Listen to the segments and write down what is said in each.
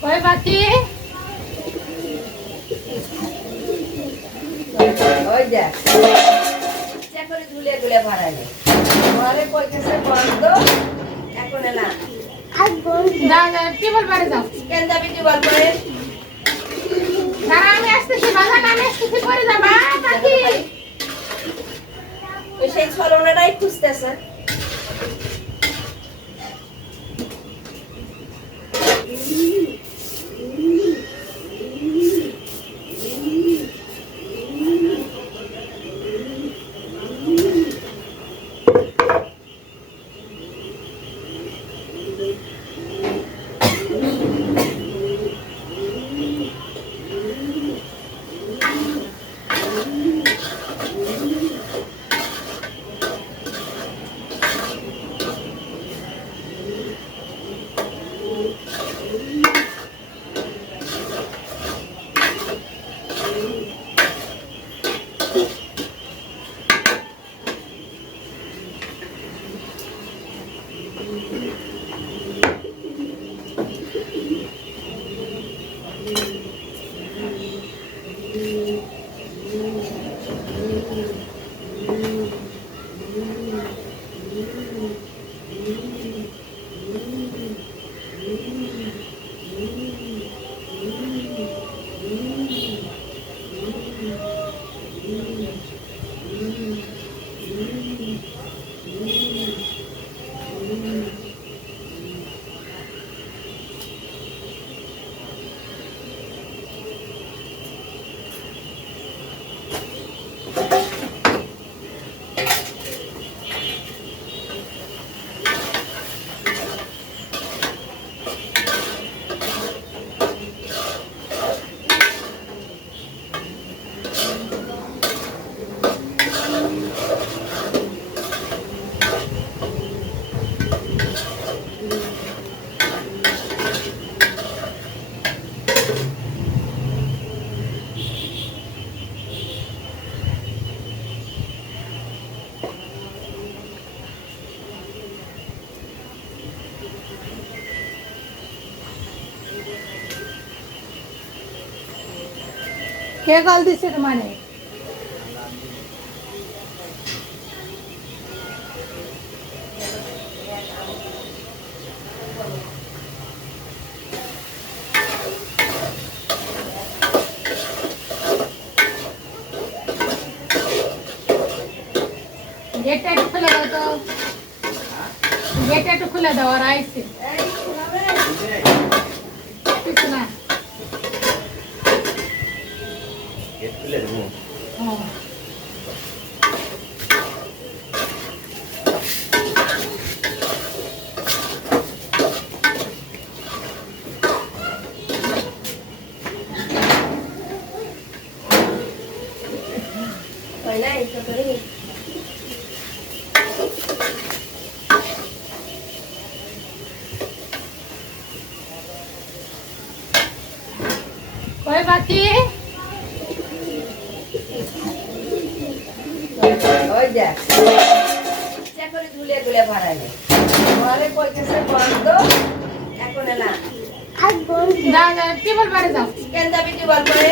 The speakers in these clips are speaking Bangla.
কয় বাকি ওই দেখ ইচ্ছা করে ধুলে ধুলে ভরালে ঘরে কইতেছে বন্ধ এখন না যা যা টেবিল বাড়ি যাও কেন যাবি টিউবওয়েল করে দাঁড়া আমি আসতেছি বাজার আমি আসতেছি পরে যাবা বাকি ওই সেই ছলনাটাই খুঁজতেছে কে কল দিছে তোমারে গেটটা একটু খুলে দাও তো গেটটা একটু খুলে দাও আর আইছে কিছু না গেট খুলে দেবো হয় না এটা করে কয় বাকি ওই দেখ ইচ্ছা করে ধুলে ধুলে ভরালে ঘরে কইতেছে বন্ধ এখন না যা যা টেবিল বাড়ি যাও কেন যাবি টিউবওয়েল করে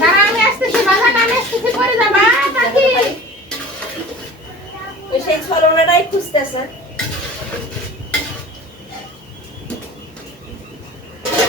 দাঁড়া আমি আসতেছি বাজার আমি আসতেছি পরে যাবা বাকি ওই সেই ছলনাটাই খুঁজতেছে